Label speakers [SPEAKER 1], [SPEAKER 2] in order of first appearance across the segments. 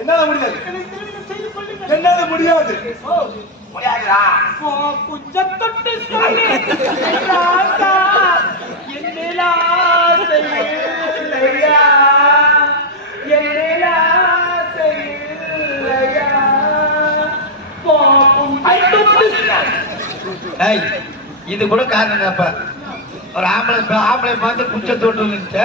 [SPEAKER 1] என்னால
[SPEAKER 2] முடியாது இது கூட காரணம் ஒரு ஆம்பளை ஆம்பளை பார்த்து குச்ச தோட்டம் இருந்துச்சு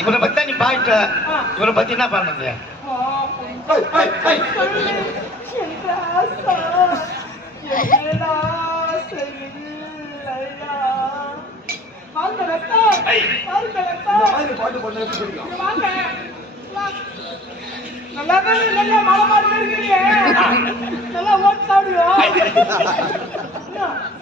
[SPEAKER 2] இவரை பத்தி நீ பாய்ட்ட இவரை பத்தி என்ன பாருங்க
[SPEAKER 1] நல்லா ஓட்டு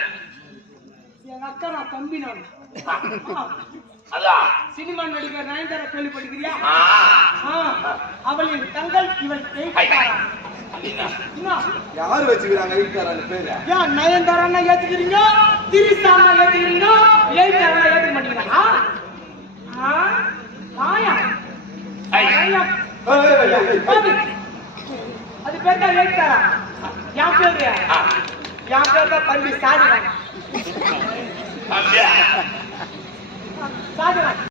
[SPEAKER 1] அக்கரா தம்பி நான் சினிமா நடிகர் நயன்தாரா கேள்விப்படுகிறியா அவளின் தங்கள் இவள்
[SPEAKER 2] யாரு வச்சுக்கிறாங்க
[SPEAKER 1] நயன்தாரா ஏத்துக்கிறீங்க திருசாமா ஏத்துக்கிறீங்க ஏத்துக்க மாட்டீங்க அது பேர் தான் ஏத்துக்காரா என் பேரு என் பேர் தான் தம்பி சாரி
[SPEAKER 2] 抓起来！